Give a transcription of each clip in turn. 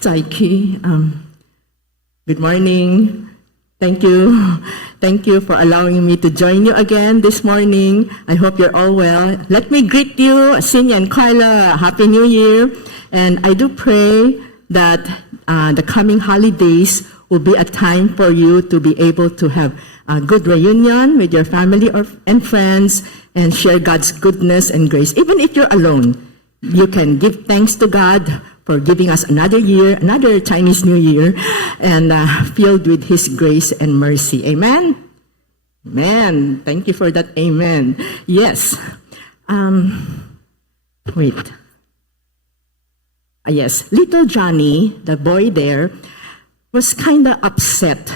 Psyche. Good morning. Thank you. Thank you for allowing me to join you again this morning. I hope you're all well. Let me greet you, Sinya and Kyla. Happy New Year. And I do pray that the coming holidays will be a time for you to be able to have a good reunion with your family and friends and share God's goodness and grace. Even if you're alone, you can give thanks to God for giving us another year, another Chinese New Year, and filled with His grace and mercy. Amen? Amen. Thank you for that. Amen. Yes. Wait. Yes. Little Johnny, the boy there, was kind of upset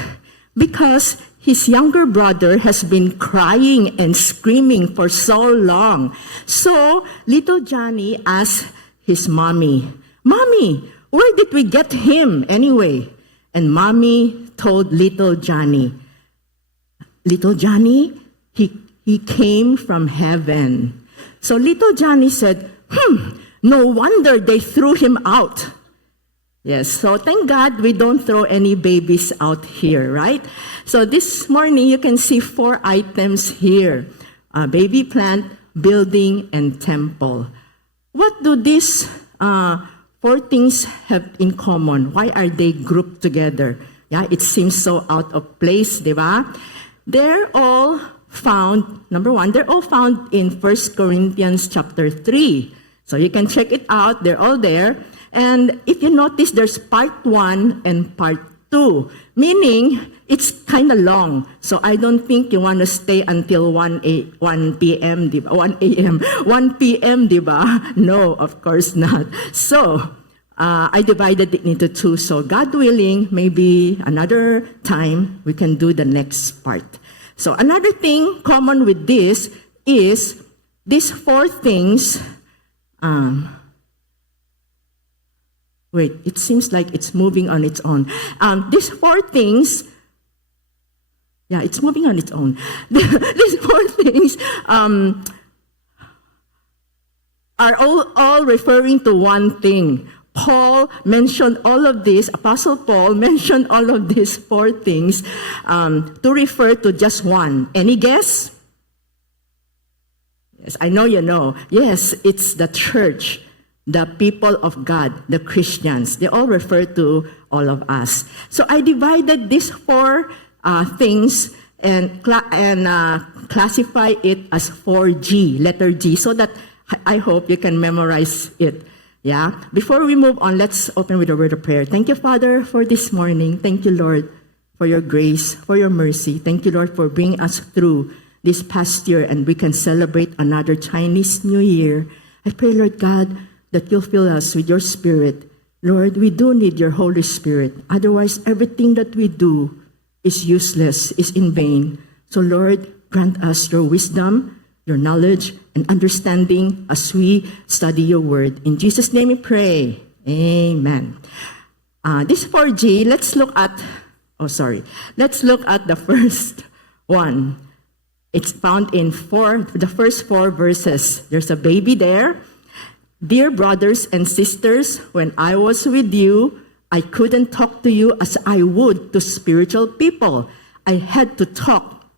because his younger brother has been crying and screaming for so long. So, little Johnny asked his mommy, "Mommy, where did we get him anyway?" And mommy told little Johnny, "Little Johnny, he came from heaven." So little Johnny said, no wonder they threw him out. Yes, so thank God we don't throw any babies out here, right? So this morning you can see 4 items here: baby plant, building, and temple. What do these 4 things have in common? Why are they grouped together? Yeah, it seems so out of place, di ba? They're all found, number 1, they're all found in 1 Corinthians chapter 3. So you can check it out, they're all there. And if you notice, there's part 1 and part 2, meaning it's kind of long. So I don't think you want to stay until 1 p.m., di ba? 1 a.m., 1 p.m., di ba? No, of course not. So I divided it into 2. So God willing, maybe another time we can do the next part. So another thing common with this is these 4 things. Wait, it seems like it's moving on its own. These 4 things, yeah, it's moving on its own. These 4 things are all referring to one thing. Paul mentioned all of this, Apostle Paul mentioned all of these 4 things to refer to just one. Any guess? Yes, I know you know. Yes, it's the church, the people of God, the Christians. They all refer to all of us. So I divided these 4 things and classify it as 4G, letter G, so that I hope you can memorize it. Yeah. Before we move on, let's open with a word of prayer. Thank you, Father, for this morning. Thank you, Lord, for your grace, for your mercy. Thank you, Lord, for bringing us through this past year and we can celebrate another Chinese New Year. I pray, Lord God, that you'll fill us with your Spirit. Lord, we do need your Holy Spirit. Otherwise, everything that we do is useless, is in vain. So, Lord, grant us your wisdom, your knowledge, and understanding as we study your word. In Jesus' name we pray. Amen. This 4G, let's look at the first one. It's found in the first 4 verses. There's a baby there. "Dear brothers and sisters, when I was with you, I couldn't talk to you as I would to spiritual people. I had to talk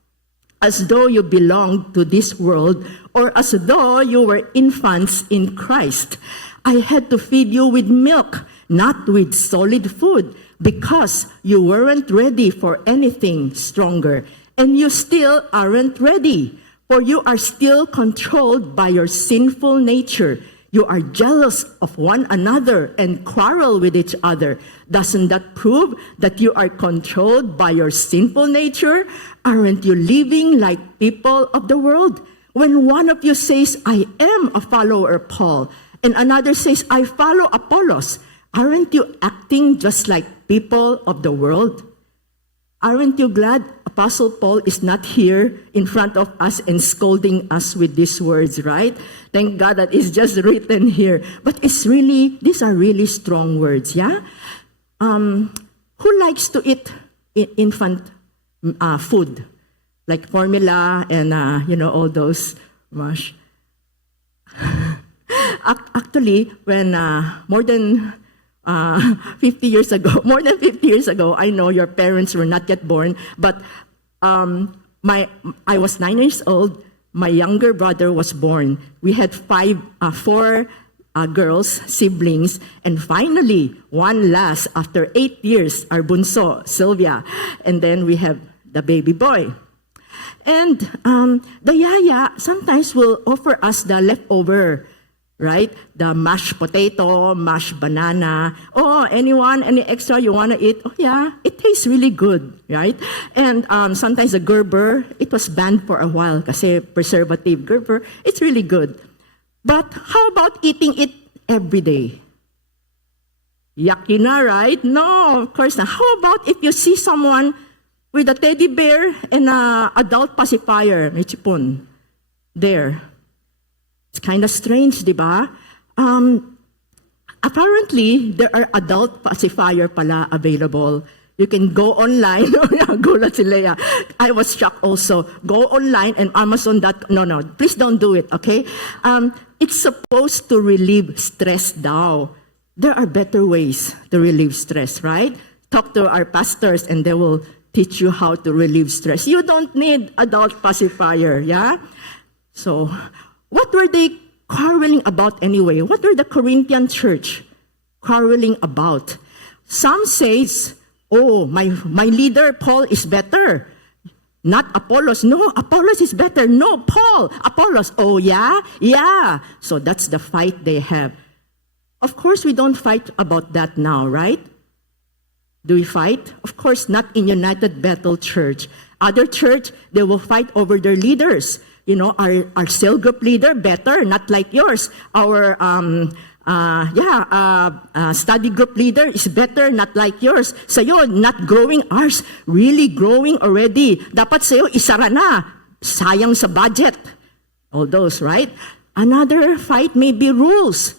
as though you belonged to this world or as though you were infants in Christ. I had to feed you with milk, not with solid food, because you weren't ready for anything stronger. And you still aren't ready, for you are still controlled by your sinful nature. You are jealous of one another and quarrel with each other. Doesn't that prove that you are controlled by your sinful nature? Aren't you living like people of the world? When one of you says, I am a follower of Paul, and another says, I follow Apollos, aren't you acting just like people of the world? Aren't you glad Apostle Paul is not here in front of us and scolding us with these words, right? Thank God that it's just written here. But these are really strong words, yeah? Who likes to eat infant food? Like formula and, all those mush. Actually, when more than 50 years ago, more than 50 years ago. I know your parents were not yet born, but I was 9 years old. My younger brother was born. We had four girls, siblings, and finally, one last after 8 years, our bunso, Sylvia. And then we have the baby boy. And the yaya sometimes will offer us the leftover, right? The mashed potato, mashed banana. Oh, anyone, any extra you want to eat? Oh, yeah, it tastes really good, right? And sometimes the Gerber, it was banned for a while kasi preservative Gerber, it's really good. But how about eating it every day? Yucky na, right? No, of course not. How about if you see someone with a teddy bear and an adult pacifier, may chipon, there? It's kind of strange, di ba? Apparently, there are adult pacifier pala available. You can go online. Gulat si Leia. I was shocked also. Go online and Amazon.com. No, please don't do it, okay? It's supposed to relieve stress daw. There are better ways to relieve stress, right? Talk to our pastors and they will teach you how to relieve stress. You don't need adult pacifier, yeah? So, what were they quarreling about anyway? What were the Corinthian church quarreling about? Some says, oh, my leader Paul is better. Not Apollos. No, Apollos is better. No, Paul. Apollos. Oh, yeah? Yeah. So that's the fight they have. Of course, we don't fight about that now, right? Do we fight? Of course, not in United Bethel Church. Other church, they will fight over their leaders. You know, our cell group leader, better, not like yours. Our study group leader is better, not like yours. Sa'yo, not growing. Ours, really growing already. Dapat sa'yo, isara na. Sayang sa budget. All those, right? Another fight may be rules.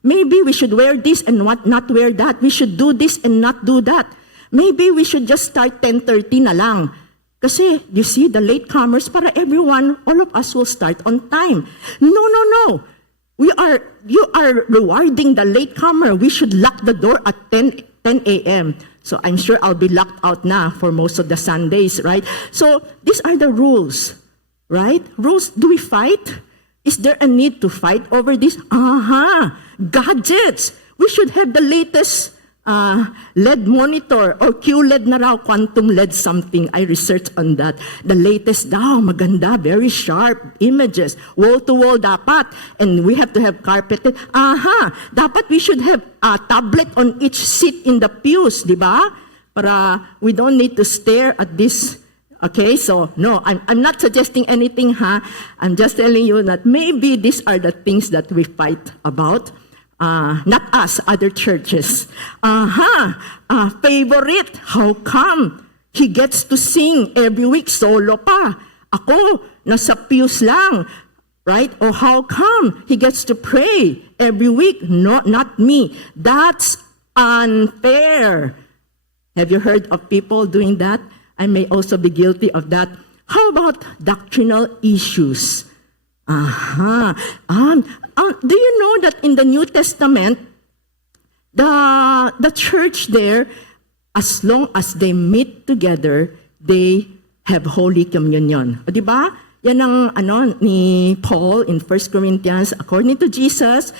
Maybe we should wear this and not wear that. We should do this and not do that. Maybe we should just start 10:30 na lang. Kasi, you see, the latecomers, para everyone, all of us will start on time. No. You are rewarding the latecomer. We should lock the door at 10 a.m. So I'm sure I'll be locked out na for most of the Sundays, right? So these are the rules, right? Rules, do we fight? Is there a need to fight over this? Gadgets. We should have the latest LED monitor or QLED na raw, quantum LED something. I researched on that. The latest daw, maganda, very sharp images. Wall-to-wall dapat. And we have to have carpeted. Dapat we should have a tablet on each seat in the pews, di ba? Para we don't need to stare at this. Okay, so no, I'm not suggesting anything, I'm just telling you that maybe these are the things that we fight about. Not us, other churches. Favorite, how come? He gets to sing every week, solo pa. Ako, nasa pews lang. Right? Or how come he gets to pray every week? No, not me. That's unfair. Have you heard of people doing that? I may also be guilty of that. How about doctrinal issues? Do you know that in the New Testament, the church there, as long as they meet together, they have Holy Communion. O, diba? Yan ang ni Paul in 1 Corinthians, according to Jesus,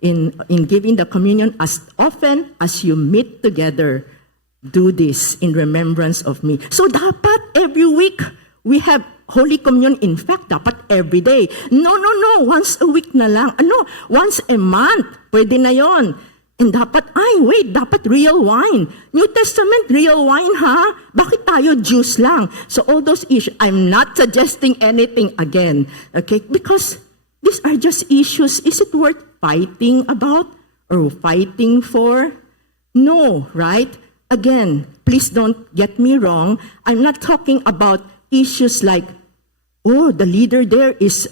in giving the communion, as often as you meet together, do this in remembrance of me. So dapat every week we have Holy Communion. In fact, dapat every day. No. Once a week na lang. Once a month. Pwede na yon. And dapat real wine. New Testament, real wine, ha? Bakit tayo juice lang? So all those issues, I'm not suggesting anything again. Okay? Because these are just issues. Is it worth fighting about or fighting for? No, right? Again, please don't get me wrong. I'm not talking about issues like, oh, the leader there is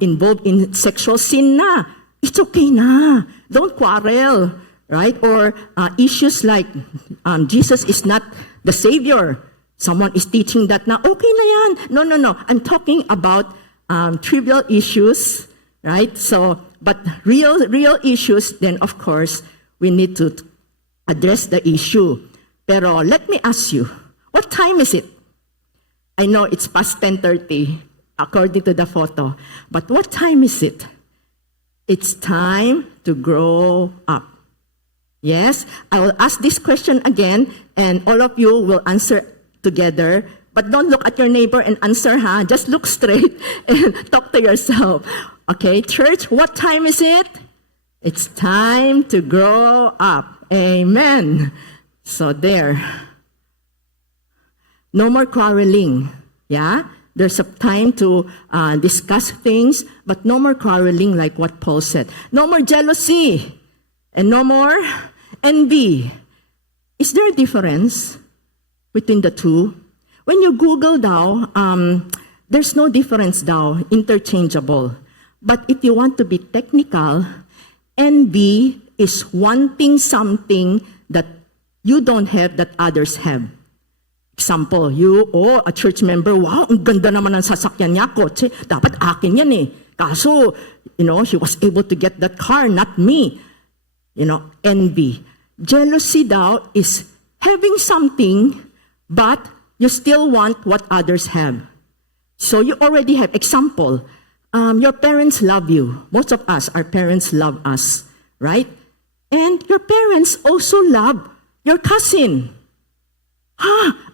involved in sexual sin na. It's okay na. Don't quarrel, right? Or issues like Jesus is not the Savior. Someone is teaching that na, okay na yan. No. I'm talking about trivial issues, right? So, but real issues, then of course, we need to address the issue. Pero let me ask you, what time is it? I know it's past 10:30, according to the photo, but what time is it? It's time to grow up. Yes, I will ask this question again, and all of you will answer together. But don't look at your neighbor and answer, huh? Just look straight and talk to yourself. Okay, church, what time is it? It's time to grow up. Amen. So there. No more quarreling. Yeah? There's a time to discuss things, but no more quarreling like what Paul said. No more jealousy. And no more envy. Is there a difference between the two? When you Google daw, there's no difference daw, interchangeable. But if you want to be technical, envy is wanting something that you don't have that others have. Example, a church member, wow, ang ganda naman ng sasakyan niya, kotse, dapat akin yan eh. Kaso, she was able to get that car, not me. Envy. Jealousy daw is having something, but you still want what others have. So you already have, example, your parents love you. Most of us, our parents love us, right? And your parents also love your cousin.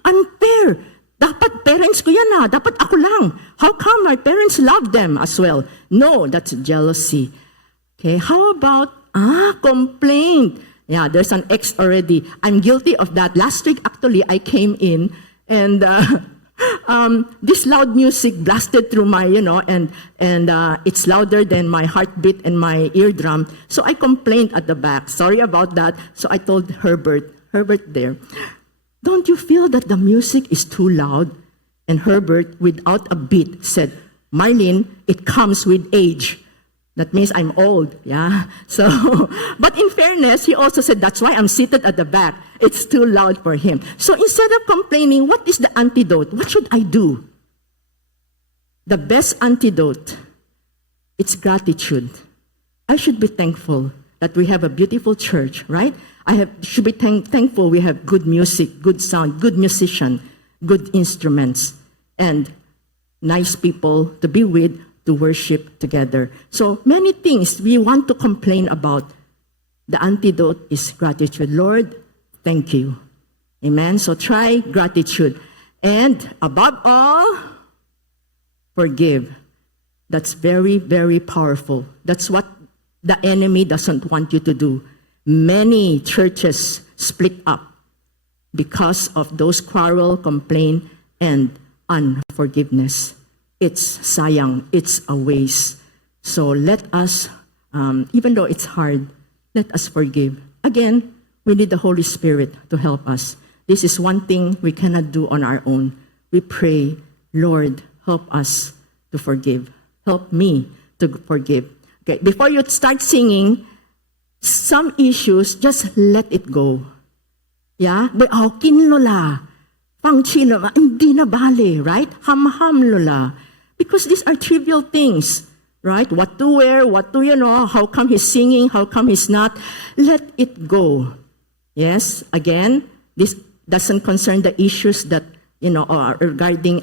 Unfair. Dapat parents ko yan dapat ako lang. How come my parents love them as well? No, that's jealousy. Okay, how about, complaint. Yeah, there's an X already. I'm guilty of that. Last week, actually, I came in and this loud music blasted through my, and it's louder than my heartbeat and my eardrum. So I complained at the back. Sorry about that. So I told Herbert there, don't you feel that the music is too loud? And Herbert, without a beat, said, Marlene, it comes with age. That means I'm old, yeah? So, but in fairness, he also said, that's why I'm seated at the back. It's too loud for him. So instead of complaining, what is the antidote? What should I do? The best antidote, it's gratitude. I should be thankful that we have a beautiful church, right? Should be thankful we have good music, good sound, good musician, good instruments, and nice people to be with, to worship together. So many things we want to complain about. The antidote is gratitude. Lord, thank you. Amen. So try gratitude. And above all, forgive. That's very, very powerful. That's what the enemy doesn't want you to do. Many churches split up because of those quarrel, complaint, and unforgiveness. It's sayang, it's a waste. So let us, even though it's hard, let us forgive. Again, we need the Holy Spirit to help us. This is one thing we cannot do on our own. We pray, Lord, help us to forgive. Help me to forgive. Okay, before you start singing, some issues, just let it go. Yeah? Kinlola. Pangchilo, hindi na bale, right? Ham-ham lola. Because these are trivial things, right? What to wear, what to, how come he's singing, how come he's not. Let it go. Yes, again, this doesn't concern the issues that, are regarding,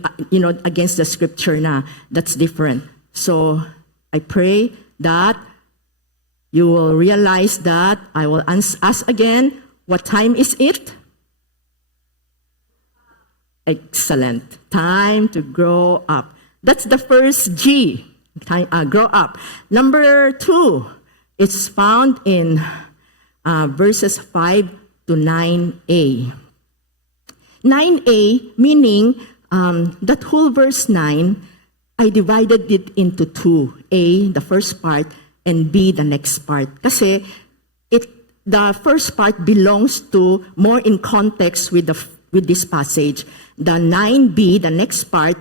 against the scripture na. That's different. So, I pray that you will realize that. I will ask again, what time is it? Excellent. Time to grow up. That's the first G. Grow up. Number 2, it's found in verses 5 to 9a. 9a, meaning that whole verse 9, I divided it into 2. A, the first part, and B, the next part. Kasi the first part belongs to more in context with this passage. The 9b, the next part,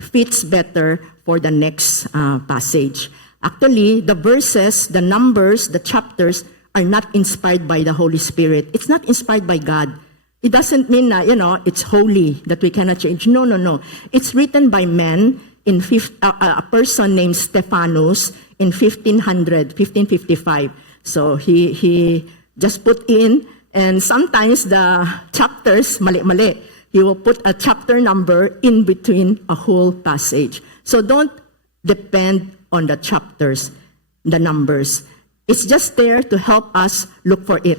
fits better for the next passage. Actually, the verses, the numbers, the chapters are not inspired by the Holy Spirit. It's not inspired by God. It doesn't mean that, it's holy, that we cannot change. No. It's written by men, a person named Stephanus, in 1555. So he just put in, and sometimes the chapters, mali-mali. He will put a chapter number in between a whole passage. So don't depend on the chapters, the numbers. It's just there to help us look for it,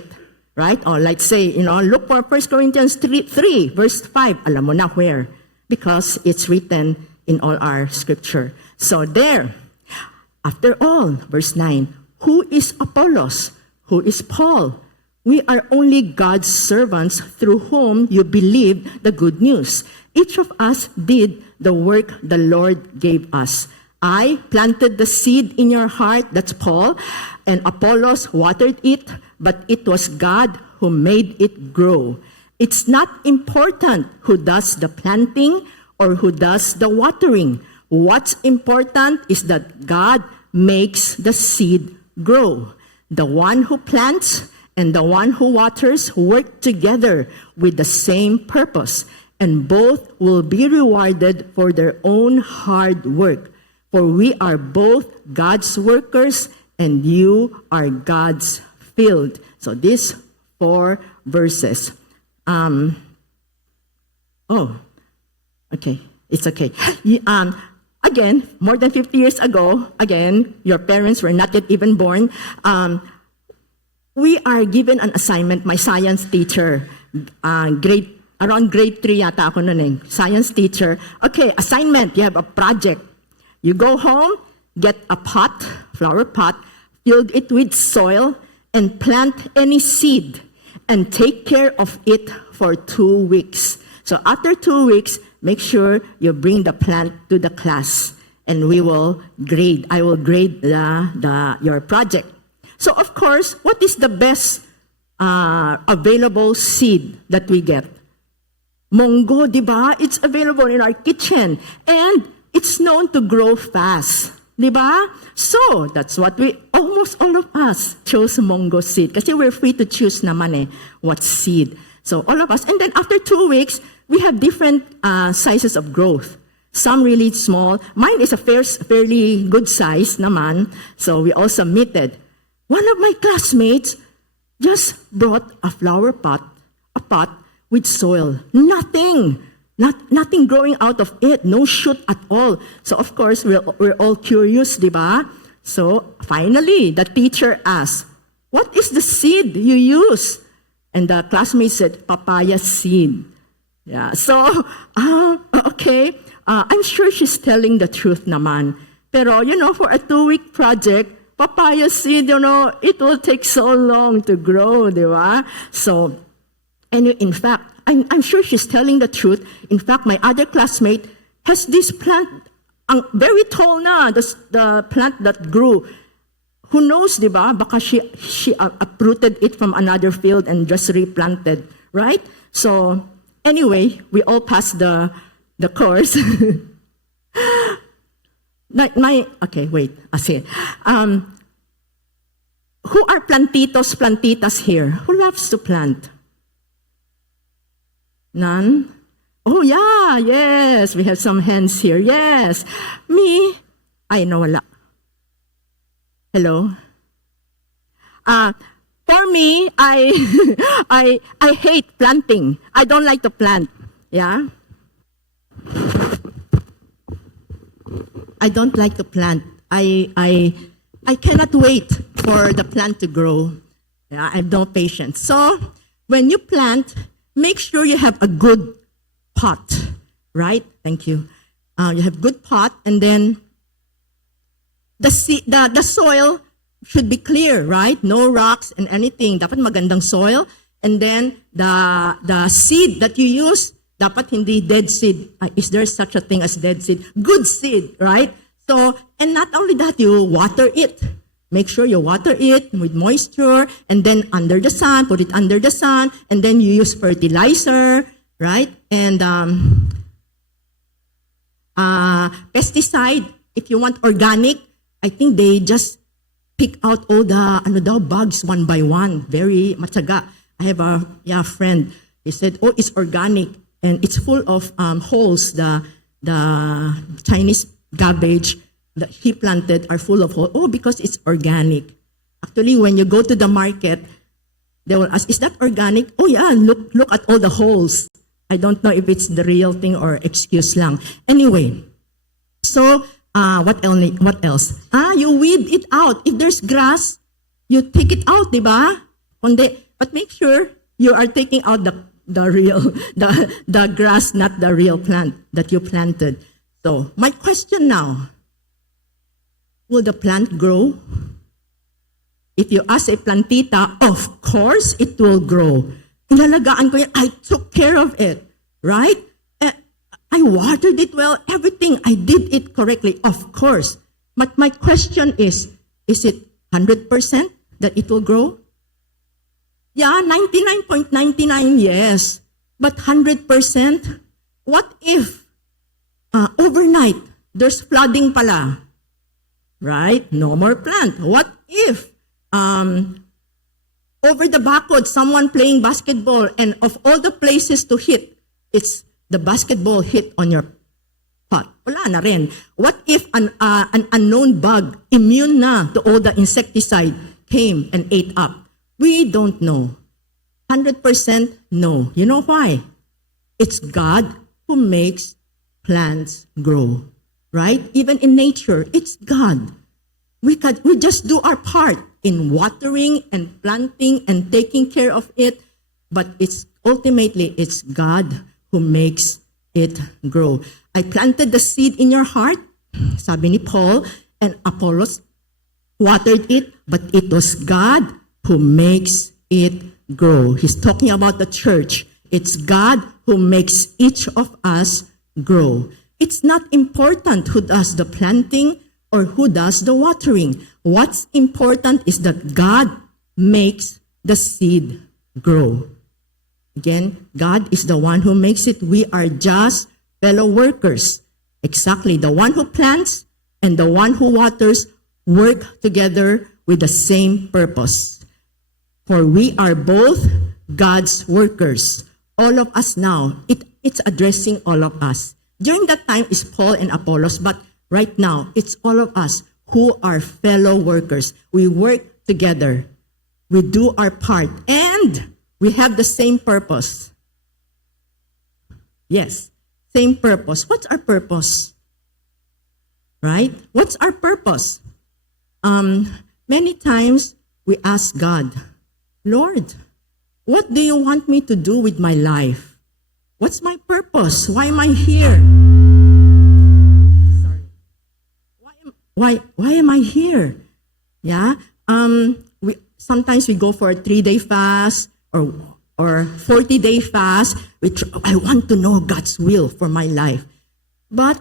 right? Or like say, look for 1 Corinthians 3 verse 5. Alam mo na where. Because it's written in all our scripture. So there, after all, verse 9, who is Apollos? Who is Paul? We are only God's servants through whom you believe the good news. Each of us did the work the Lord gave us. I planted the seed in your heart, that's Paul, and Apollos watered it, but it was God who made it grow. It's not important who does the planting or who does the watering. What's important is that God makes the seed grow. The one who plants and the one who waters work together with the same purpose, and both will be rewarded for their own hard work. For we are both God's workers, and you are God's field. So these 4 verses. Okay, it's okay. Again, more than 50 years ago, again, your parents were not yet even born. We are given an assignment, my science teacher, around grade 3 yata ako nun eh, science teacher. Okay, assignment, you have a project. You go home, get a pot, flower pot, fill it with soil, and plant any seed, and take care of it for 2 weeks. So after 2 weeks, make sure you bring the plant to the class, and we will grade. I will grade your project. So of course, what is the best available seed that we get? Munggo, di ba? It's available in our kitchen, and it's known to grow fast, di ba? So that's what almost all of us chose munggo seed, kasi we're free to choose naman what seed. So all of us, and then after 2 weeks, we have different sizes of growth. Some really small. Mine is a fairly good size naman. So we all submitted. One of my classmates just brought a flower pot, a pot with soil. Nothing growing out of it. No shoot at all. So of course, we're all curious, di ba? So finally, the teacher asked, "What is the seed you use?" And the classmate said, "Papaya seed." Yeah, so, okay. I'm sure she's telling the truth naman. Pero, for a 2-week project, papaya seed, it will take so long to grow, di ba? So, and in fact, I'm sure she's telling the truth. In fact, my other classmate has this plant, very tall na, the plant that grew. Who knows, di ba? Baka she uprooted it from another field and just replanted, right? So, anyway, we all passed the course. Okay, wait. Asi. Who are plantitas here? Who loves to plant? None? Oh, yeah, yes. We have some hands here. Yes. Me? Ay, nawala. Hello? For me, I hate planting. I don't like to plant. Yeah? I don't like to plant. I cannot wait for the plant to grow. Yeah, I have no patience. So, when you plant, make sure you have a good pot, right? Thank you. You have good pot, and then the soil should be clear, right? No rocks and anything. Dapat magandang soil. And then the seed that you use, dapat hindi dead seed. Is there such a thing as dead seed? Good seed, right? So, and not only that, you water it. Make sure you water it with moisture, and then under the sun, put it under the sun, and then you use fertilizer, right? And pesticide, if you want organic, I think they just pick out all the bugs one by one. Very matyaga. I have a friend. He said, "Oh, it's organic and it's full of holes. The Chinese garbage that he planted are full of holes. Oh, because it's organic. Actually, when you go to the market, they will ask, is that organic? Oh yeah, look at all the holes. I don't know if it's the real thing or excuse lang. Anyway, so what else? You weed it out. If there's grass, you take it out, diba? But make sure you are taking out the real the grass, not the real plant that you planted. So my question now: will the plant grow? If you ask a plantita, of course it will grow. Inalagaan ko yan. I took care of it, right? I watered it well. Everything, I did it correctly, of course. But my question is it 100% that it will grow? Yeah, 99.99, yes. But 100%? What if overnight there's flooding pala? Right? No more plant. What if over the backwood, someone playing basketball, and of all the places to hit, it's the basketball hit on your pot? Wala na rin. What if an unknown bug, immune na to all the insecticide, came and ate up? We don't know. 100% no. You know why? It's God who makes plants grow. Right? Even in nature, it's God. We just do our part in watering and planting and taking care of it, but ultimately it's God who makes it grow. I planted the seed in your heart, sabi ni Paul, and Apollos watered it, but it was God who makes it grow. He's talking about the church. It's God who makes each of us grow. It's not important who does the planting or who does the watering. What's important is that God makes the seed grow. Again, God is the one who makes it. We are just fellow workers. Exactly. The one who plants and the one who waters work together with the same purpose. For we are both God's workers. All of us now, it's addressing all of us. During that time is Paul and Apollos, but right now, it's all of us who are fellow workers. We work together. We do our part. And we have the same purpose. Yes, same purpose. What's our purpose? Right? What's our purpose? Many times we ask God, Lord, what do you want me to do with my life? What's my purpose? Why am I here? Why am I here? Yeah. Sometimes we go for a 3-day fast or 40-day fast. I want to know God's will for my life. But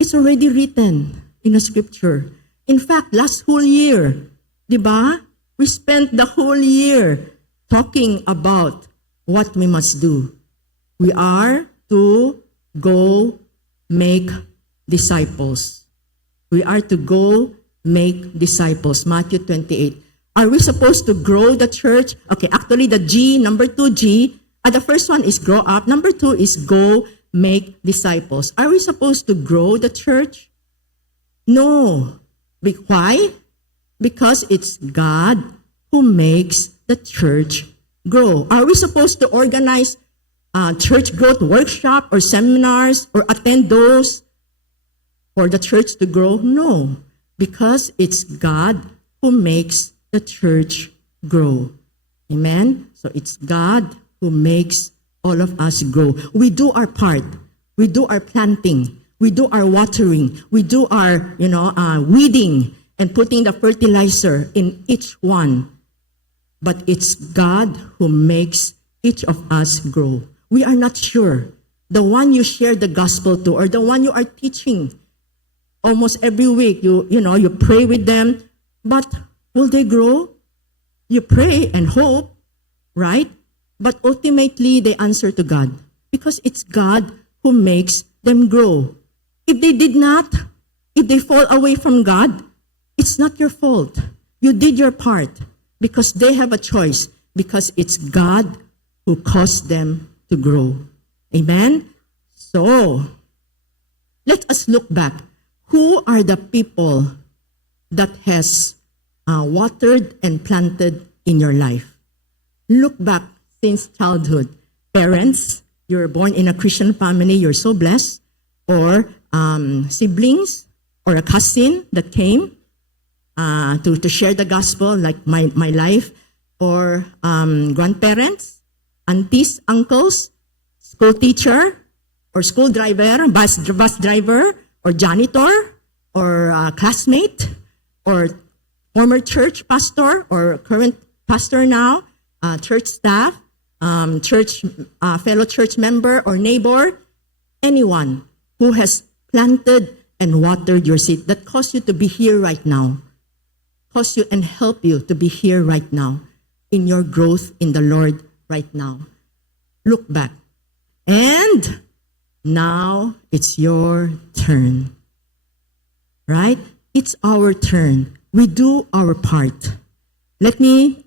it's already written in the scripture. In fact, last whole year, di ba? We spent the whole year talking about what we must do. We are to go make disciples. We are to go make disciples. Matthew 28. Are we supposed to grow the church? Okay, actually the G, number 2G, the first one is grow up. Number 2 is go make disciples. Are we supposed to grow the church? No. Why? Because it's God who makes the church grow. Are we supposed to organize church growth workshop or seminars or attend those for the church to grow? No, because it's God who makes the church grow. Amen? So it's God who makes all of us grow. We do our part. We do our planting. We do our watering. We do our, weeding and putting the fertilizer in each one. But it's God who makes each of us grow. We are not sure. The one you share the gospel to or the one you are teaching almost every week, you pray with them, but will they grow? You pray and hope, right? But ultimately, they answer to God because it's God who makes them grow. If they did not, if they fall away from God, it's not your fault. You did your part because they have a choice because it's God who caused them to grow. Amen? So, let us look back. Who are the people that has watered and planted in your life? Look back since childhood. Parents, you were born in a Christian family, you're so blessed. Or siblings, or a cousin that came to share the gospel, like my life. Or grandparents, aunties, uncles, school teacher, or school driver, bus driver, or janitor, or classmate, or former church pastor, or current pastor now, church staff, fellow church member or neighbor, anyone who has planted and watered your seed that caused you to be here right now, caused you and help you to be here right now in your growth in the Lord right now. Look back. And now it's your turn. Right? It's our turn. We do our part. Let me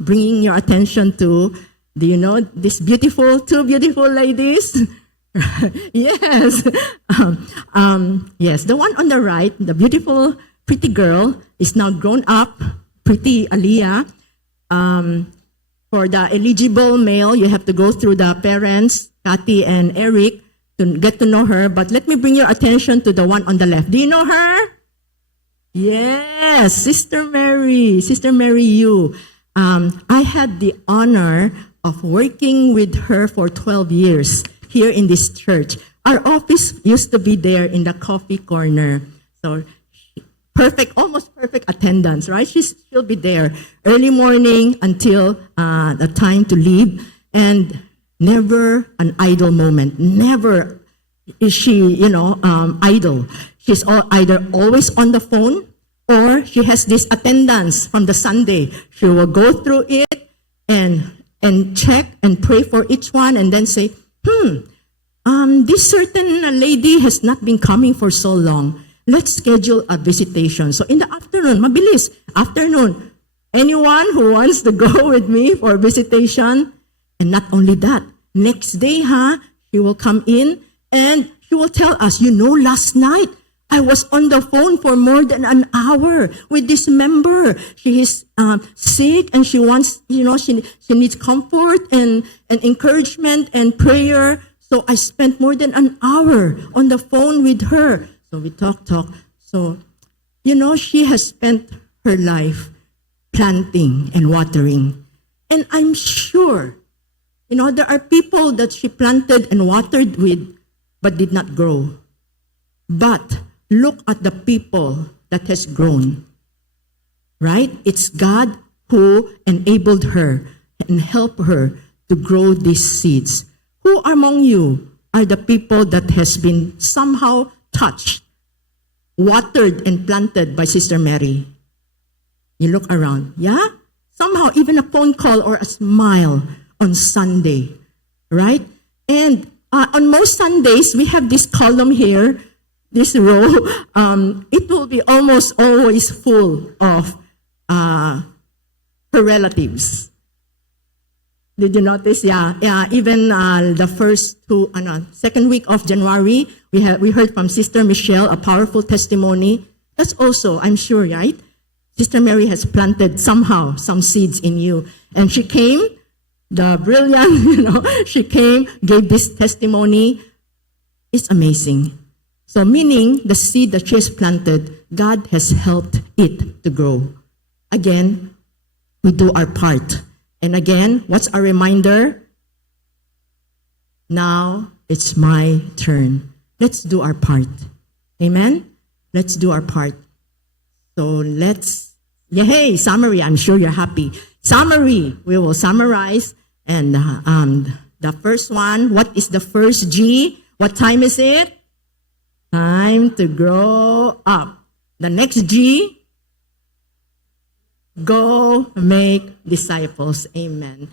bring your attention to, do you know these two beautiful ladies? Yes. Yes, the one on the right, the beautiful, pretty girl, is now grown up, pretty Aliyah. For the eligible male, you have to go through the parents, Kathy and Eric, to get to know her. But let me bring your attention to the one on the left. Do you know her? Yes, Sister Mary. Sister Mary Yu. I had the honor of working with her for 12 years here in this church. Our office used to be there in the coffee corner. So perfect, almost perfect attendance, right? She'll be there early morning until the time to leave, and never an idle moment. Never is she, idle. She's either always on the phone, or she has this attendance from the Sunday. She will go through it and check and pray for each one, and then say, this certain lady has not been coming for so long. Let's schedule a visitation. So in the afternoon, mabilis, afternoon, anyone who wants to go with me for visitation? And not only that, next day, she will come in and she will tell us, last night, I was on the phone for more than an hour with this member. She is sick and she wants, she needs comfort and encouragement and prayer. So I spent more than an hour on the phone with her. So we talk. So, she has spent her life planting and watering. And I'm sure, there are people that she planted and watered with, but did not grow. But look at the people that has grown. Right? It's God who enabled her and helped her to grow these seeds. Who among you are the people that has been somehow touched, watered, and planted by Sister Mary? You look around, yeah? Somehow, even a phone call or a smile on Sunday, right? And on most Sundays, we have this column here, this row. It will be almost always full of her relatives. Did you notice? Yeah. Even the second week of January, we heard from Sister Michelle a powerful testimony. That's also, I'm sure, right? Sister Mary has planted somehow some seeds in you, and she came, the brilliant, she came, gave this testimony. It's amazing. So, meaning the seed that she has planted, God has helped it to grow. Again, we do our part. And again, what's our reminder? Now it's my turn. Let's do our part. Amen? Let's do our part. So yay, summary. I'm sure you're happy. Summary. We will summarize. And the first one, what is the first G? What time is it? Time to grow up. The next G, go make disciples. Amen.